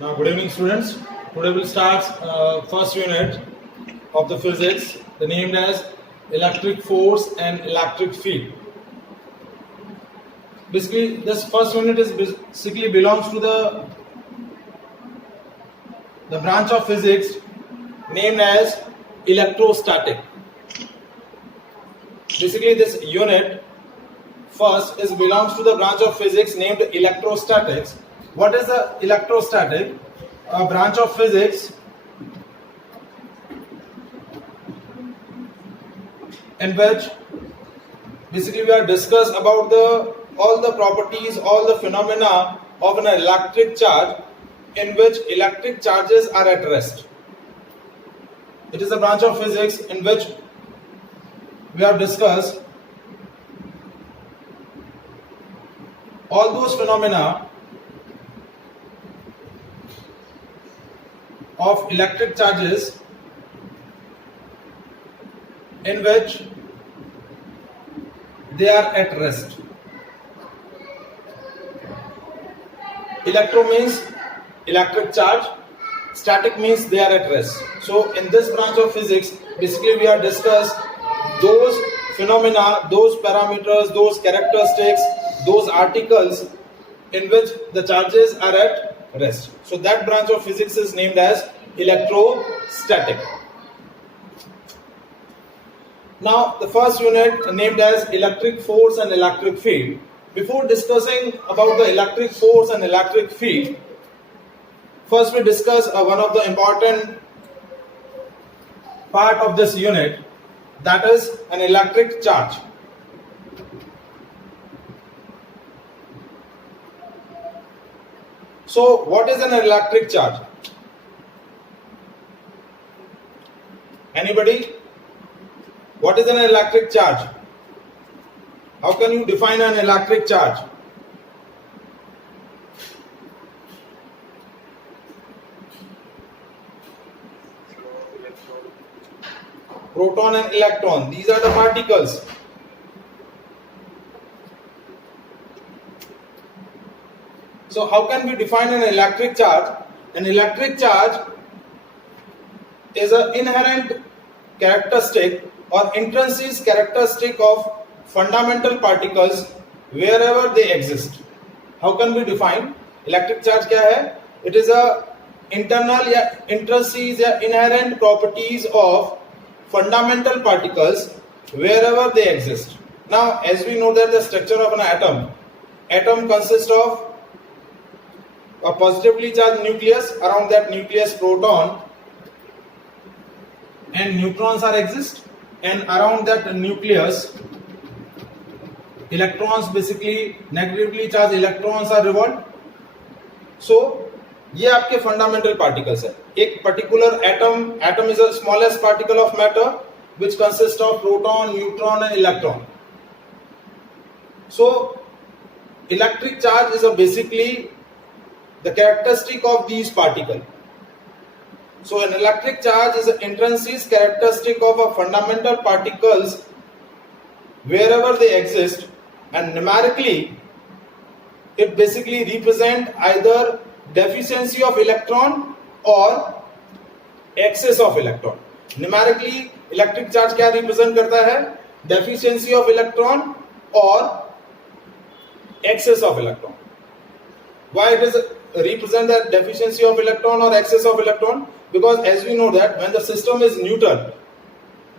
Now, good evening, students. Today we'll start first unit of the physics, named as electric force and electric field. Basically, this first unit is basically belongs to the branch of physics named as electrostatic. Basically, this unit first is belongs to the branch of physics named electrostatics. What is the electrostatic? A branch of physics in which basically we are discuss about all the properties, all the phenomena of an electric charge in which electric charges are at rest. It is a branch of physics in which we have discussed all those phenomena of electric charges in which they are at rest. Electro means electric charge, static means they are at rest. So in this branch of physics, basically we are discuss those phenomena, those parameters, those characteristics, those articles in which the charges are at rest. So that branch of physics is named as electrostatic. Now the first unit named as electric force and electric field. Before discussing about the electric force and electric field, first we discuss one of the important part of this unit, that is an electric charge. So what is an electric charge? Anybody? What is an electric charge? How can you define an electric charge? Proton and electron, these are the particles. So how can we define an electric charge? An electric charge is an inherent characteristic or intrinsic characteristic of fundamental particles wherever they exist. How can we define? Electric charge क्या है? It is a internal या intrinsic या inherent properties of fundamental particles wherever they exist. Now, as we know that the structure of an atom consists of a positively charged nucleus, around that nucleus proton and neutrons are exist, and around that nucleus electrons, basically negatively charged electrons are revolved. So ये आपके fundamental particles है. एक particular atom is the smallest particle of matter which consists of proton, neutron and electron. So electric charge is basically the characteristic of these particles. So an electric charge is an intrinsic characteristic of a fundamental particles wherever they exist, and numerically it basically represent either deficiency of electron or excess of electron. Numerically electric charge क्या represent करता है? Deficiency of electron or excess of electron. Why it is represent the deficiency of electron or excess of electron? Because as we know that when the system is neutral,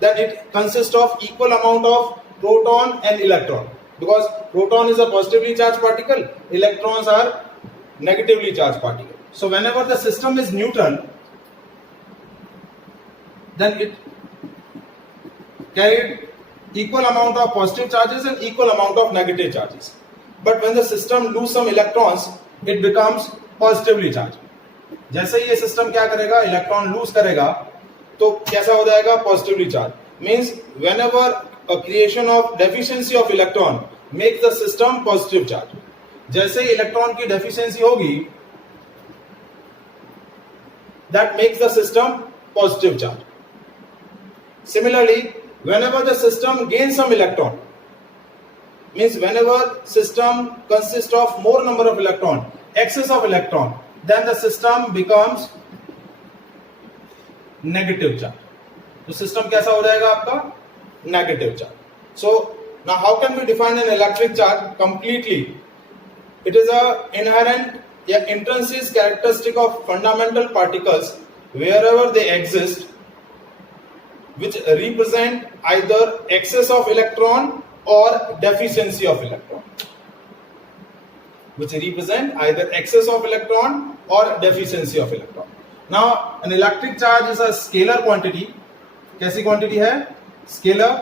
then it consists of equal amount of proton and electron. Because proton is a positively charged particle, electrons are negatively charged particle. So whenever the system is neutral, then it carried equal amount of positive charges and equal amount of negative charges. But when the system lose some electrons, it becomes positively charged. जैसे ही ये system क्या करेगा, electron lose करेगा, तो कैसा हो जाएगा? Positively charge. Means whenever a creation of deficiency of electron makes the system positive charge. जैसे ही इलेक्ट्रॉन की डेफिशिएंसी होगी, that makes the system positive charge. Similarly whenever the system gains some electron, means whenever system consists of more number of electron, excess of electron, then the system becomes negative charge. तो system कैसा हो जाएगा आपका? Negative charge. So now how can we define an electric charge completely? It is a inherent या intrinsic characteristic of fundamental particles wherever they exist, which represent either excess of electron or deficiency of electron. Which represent either excess of electron or deficiency of electron. Now, an electric charge is a scalar quantity. कैसी quantity है? Scalar.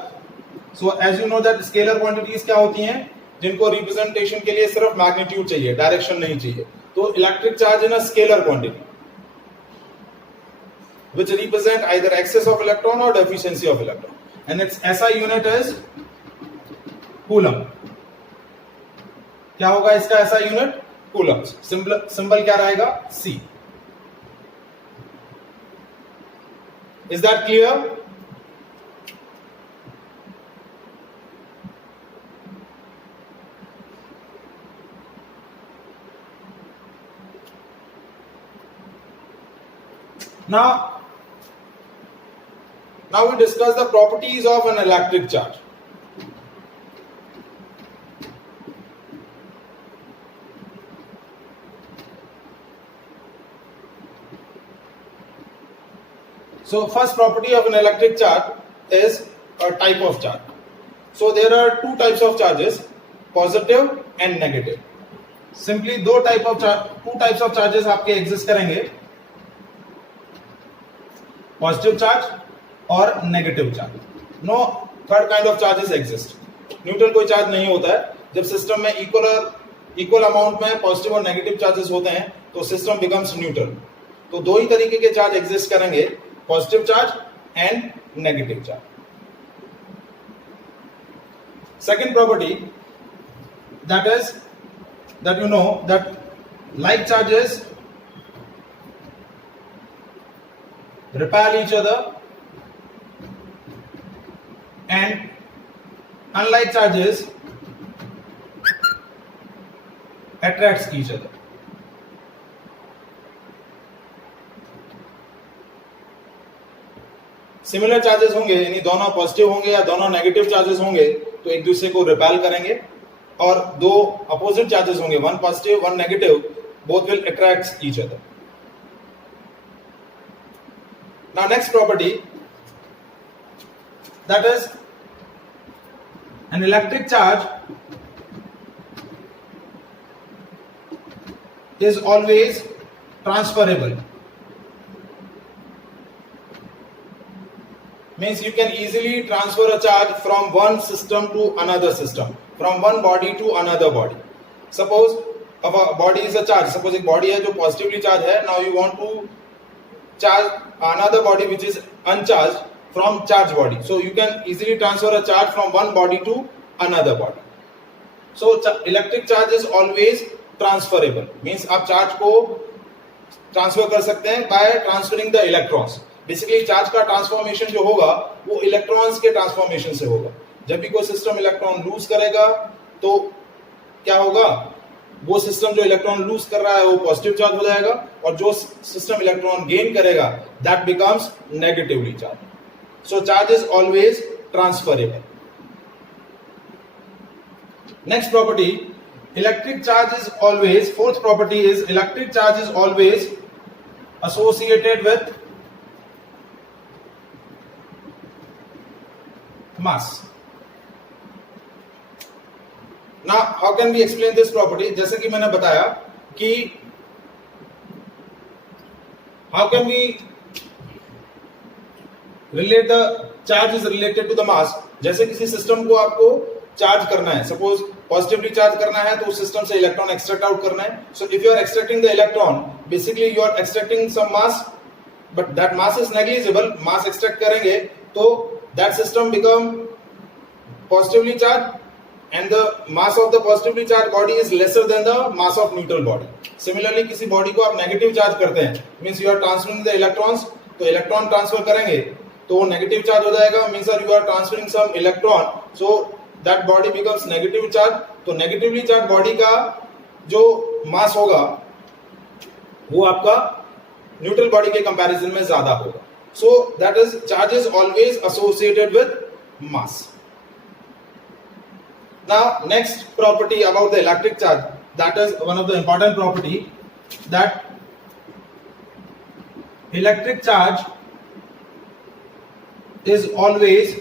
So, as you know that scalar quantities क्या होती हैं? जिनको representation के लिए सिर्फ magnitude चाहिए, direction नहीं चाहिए. तो electric charge is a scalar quantity, which represent either excess of electron or deficiency of electron, and its SI unit is coulomb. क्या होगा इसका SI unit? coulomb. सिंबल क्या रहेगा? C. Is that clear? Now we discuss the properties of an electric charge. So first property of an electric charge is a type of charge. So there are two types of charges, positive and negative. Simply two types of charges आपके exist करेंगे, positive charge और negative charge. No third kind of charges exist. Neutral कोई charge नहीं होता है. जब system में equal amount में पॉजिटिव और नेगेटिव चार्जेस होते हैं तो सिस्टम बिकम्स न्यूट्रल. तो दो ही तरीके के चार्ज एग्जिस्ट करेंगे, positive charge and negative charge. Second property that is that you know that like charges repel each other and unlike charges attracts each other. Similar charges होंगे, यानी दोनों positive होंगे या दोनों नेगेटिव चार्जेस होंगे तो एक दूसरे को रिपेल करेंगे, और दो अपोजिट चार्जेस होंगे, one positive one negative, both will attract each other. Now next property, that is an electric charge is always transferable. Means you can easily transfer a charge from one system to another system, from one body to another body. Suppose if a body is a charge, suppose एक body है जो positively charged है, now you want to charge another body which is uncharged from charged body, so you can easily transfer a charge from one body to another body. So electric charge is always transferable, means आप charge को transfer कर सकते हैं by transferring the electrons. Basically charge का transformation जो होगा वो electrons के ट्रांसफॉर्मेशन से होगा. जब भी कोई सिस्टम इलेक्ट्रॉन लूज करेगा तो क्या होगा, वो सिस्टम जो इलेक्ट्रॉन लूज कर रहा है वो पॉजिटिव चार्ज हो जाएगा, और जो सिस्टम इलेक्ट्रॉन गेन करेगा that becomes negatively charge. So charge is always transferable. Next property, electric charge is always, fourth property is electric charge is always associated with mass. Now how can we explain this property? जैसे कि मैंने बताया कि how can we relate the charge is related to the mass. जैसे किसी system को आपको charge करना है, सपोज पॉजिटिवली चार्ज करना है तो उस सिस्टम से इलेक्ट्रॉन एक्सट्रैक्ट आउट करना है. So if you are extracting the electron, basically you are extracting some mass, but that mass is negligible. Mass extract करेंगे तो that system become positively charged and the mass of the positively charged body is lesser than the mass of neutral body. Similarly किसी body को आप negative charge करते हैं, means you are transferring the electrons, तो electron transfer करेंगे तो वो negative charge हो जाएगा, means you are transferring some electron, so that body becomes negative charge. तो negatively charged body का जो mass होगा वो आपका न्यूट्रल बॉडी के कंपैरिजन में ज्यादा होगा. सो that is charge is always associated with mass. Now next property about the electric charge, that is one of the important property, that electric charge is always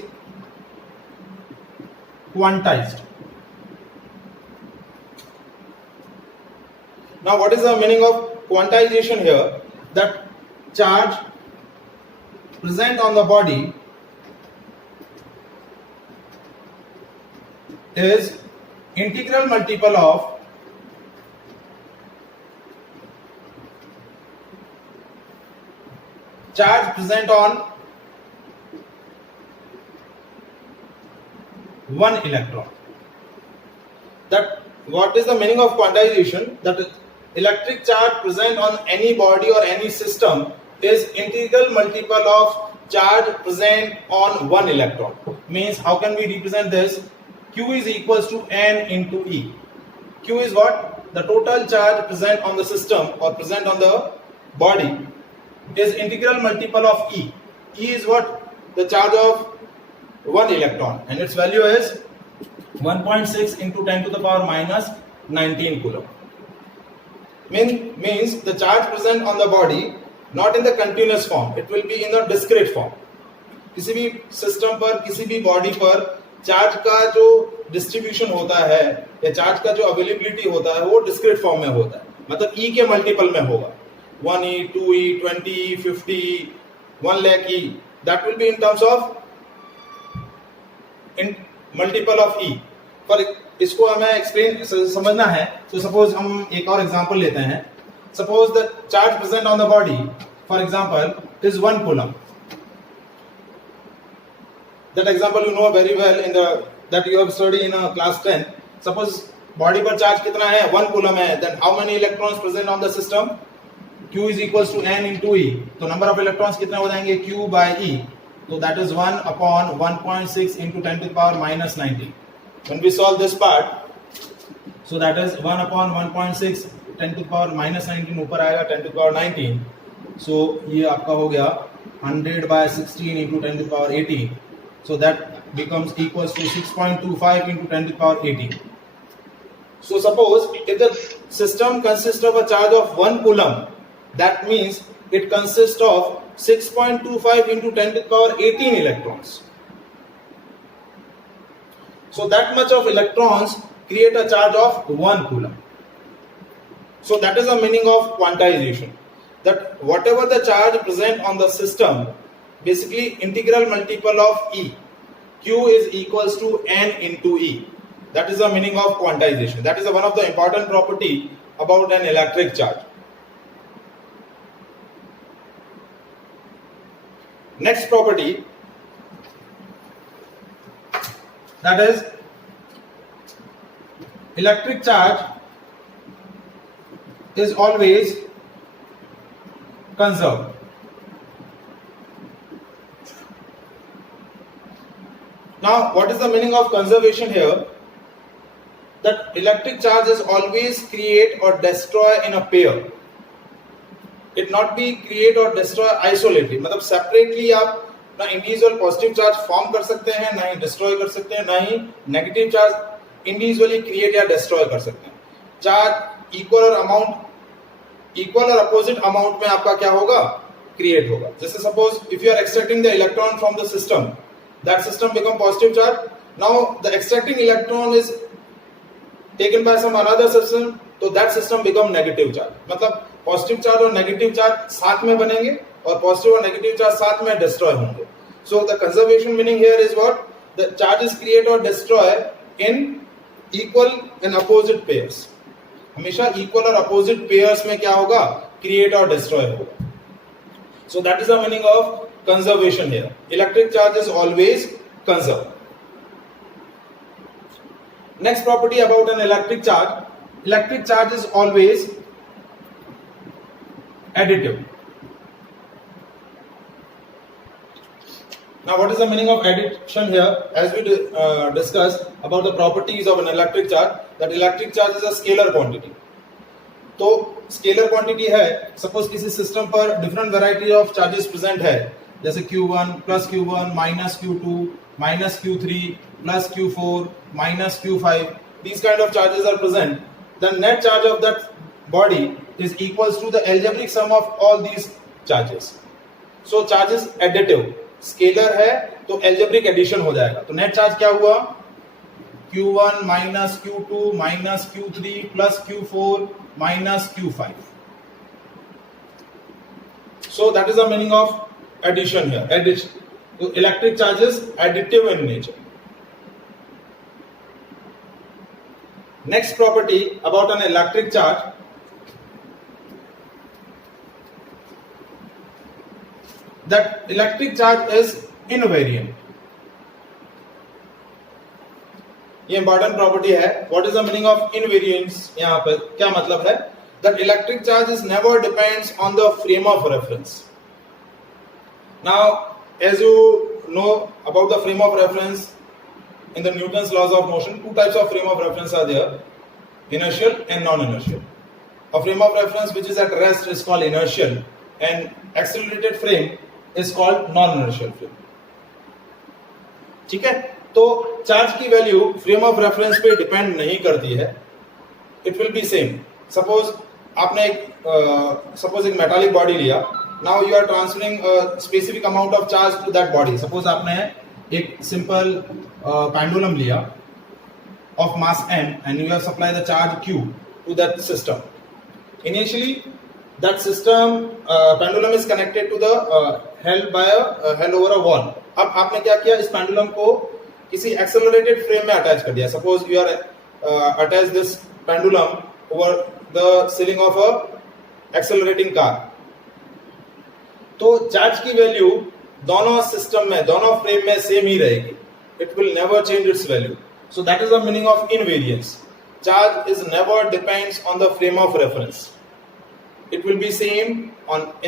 quantized. Now what is the meaning of quantization here? That charge present on the body is integral multiple of charge present on one electron. That what is the meaning of quantization? That electric charge present on any body or any system is integral multiple of charge present on one electron. Means how can we represent this? Q is equals to N into E. Q is what? The total charge present on the system or present on the body is integral multiple of E. E is what? The charge of one electron, and its value is 1.6 into 10 to the power minus 19 coulomb. Means the charge present on the body not in the continuous form, it will be in the discrete form. किसी भी system पर, किसी भी body पर charge का जो distribution होता है या चार्ज का जो अवेलेबिलिटी होता है वो डिस्क्रीट फॉर्म में होता है. मतलब E के मल्टीपल में होगा. 1E, 2E, 20, 50, 1 lakh E. That will be in terms of in multiple of E. पर इसको हमें एक्सप्लेन समझना है. तो सपोज हम एक और एग्जांपल लेते हैं. Suppose the charge present on the body for example is 1 coulomb. That example you know very well in the that you have studied in class 10. Suppose body पर charge कितना है? 1 coulomb है. Then how many electrons present on the system? Q is equals to N into E. तो number of electrons कितने हो जाएंगे? Q by E. So that is 1 upon 1.6 into 10 to the power minus 19. When we solve this part, so that is 1 upon 1.6 10 to the power minus 19 ऊपर आएगा 10 to the power 19. So ये आपका हो गया 100 by 16 into 10 to the power 18. So that becomes equals to 6.25 into 10 to the power 18. So suppose if the system consists of a charge of 1 coulomb, that means it consists of 6.25 into 10 to the power 18 electrons. So that much of electrons create a charge of 1 coulomb. So that is the meaning of quantization. That whatever the charge present on the system, basically integral multiple of E. Q is equals to N into E. That is the meaning of quantization. That is one of the important property about an electric charge. Next property, that is electric charge is always conserved. Now, what is the meaning of conservation here? That electric charge is always create or destroy in a pair. It not be create or destroy isolatedly. मतलब separately आप ना individual positive charge form कर सकते हैं, ना ही destroy कर सकते हैं, ना ही नेगेटिव चार्ज इंडिविजुअली क्रिएट या डिस्ट्रॉय कर सकते हैं. चार्ज इक्वल और अपोजिट अमाउंट में आपका क्या होगा? क्रिएट होगा. जैसे suppose if you are extracting the electron from the system, that system become positive charge. Now the extracting electron is taken by some another system, तो that system become negative charge. मतलब positive charge और negative charge साथ में बनेंगे और positive और negative charge साथ में destroy होंगे. So the conservation meaning here is what? The charges create or destroy in equal and opposite pairs. हमेशा equal और opposite pairs में क्या होगा? Create और destroy होगा. So that is the meaning of conservation here. Electric charge is always conserved. Next property about an electric charge. Electric charge is always additive. Now what is the meaning of addition here? As we discussed about the properties of an electric charge, that electric charge is a scalar quantity. तो scalar quantity है, suppose किसी system पर different variety of charges present है, जैसे Q1 plus Q1 minus Q2 minus Q3 plus Q4 minus Q5, these kind of charges are present, the net charge of that body is equals to the algebraic sum of all these charges. So charge is additive, scalar है तो algebraic addition हो जाएगा, तो net charge क्या हुआ, Q1 minus Q2 minus Q3 plus Q4 minus Q5. So that is the meaning of addition here. Addition. So electric charge is additive in nature. Next property about an electric charge. That electric charge is invariant. ये important property है. What is the meaning of invariance? यहाँ पर क्या मतलब है? That electric charge is never depends on the frame of reference. Now as you know about the frame of reference in the Newton's laws of motion, two types of frame of reference are there, inertial and non-inertial. A frame of reference which is at rest is called inertial and accelerated frame is called non-inertial frame. ठीक है, तो charge की value frame of reference पे depend नहीं करती है, it will be same. Suppose आपने suppose एक मेटालिक बॉडी लिया, now you are transferring specific amount of charge to that body. Suppose आपने एक सिंपल पेंडुलम लिया of mass n and you have supplied the charge q to that system. Initially that system pendulum is connected to the held over a wall. अब आपने क्या किया, इस pendulum को किसी एक्सेलरेटेड फ्रेम में अटैच कर दिया. Suppose you are attach this pendulum over the ceiling of a accelerating car. तो चार्ज की वैल्यू दोनों सिस्टम में, दोनों फ्रेम में सेम ही रहेगी. It will never change its value. So that is the meaning of invariance. Charge is never depends on the frame of reference. It will be same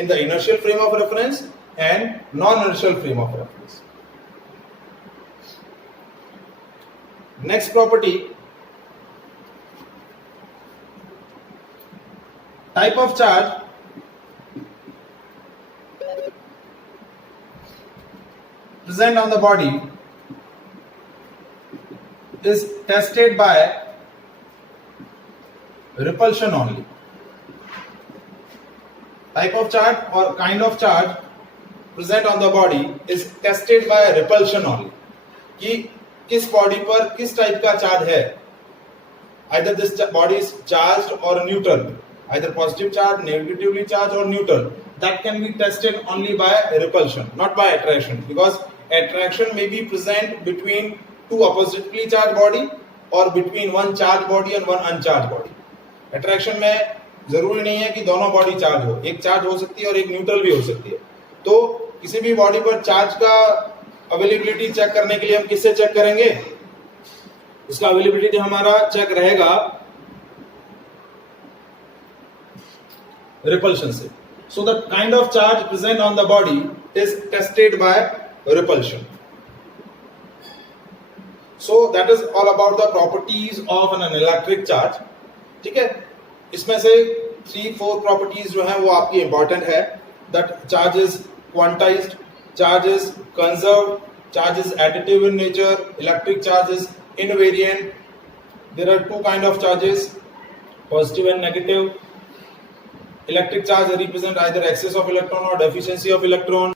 in the inertial frame of reference and non-inertial frame of reference. Next property, type of charge present on the body is tested by repulsion only. Type of charge or kind of charge present on the body is tested by repulsion only. कि किस body पर किस type का charge है. Either this body is charged or neutral, either positive charge, negatively charged or neutral. That can be tested only by repulsion, not by attraction, because attraction may be present between two oppositely charged body or between one charged body and one uncharged body. Attraction में जरूरी नहीं है कि दोनों body charge हो, एक charge हो सकती है और एक न्यूट्रल भी हो सकती है. तो किसी भी बॉडी पर चार्ज का अवेलेबिलिटी चेक करने के लिए हम किससे चेक करेंगे? उसका अवेलेबिलिटी हमारा चेक रहेगा रिपल्शन से. So the kind of charge present on the body is tested by repulsion. So that is all about the properties of N electric charge. ठीक है, इसमें से 3-4 प्रॉपर्टीज जो हैं वो आपकी इंपॉर्टेंट है. That charge is quantized, charge is conserved, charge is additive in nature, electric charge is invariant. There are two kind of charges, positive and negative. Electric charge represent either excess of electron और deficiency of electron.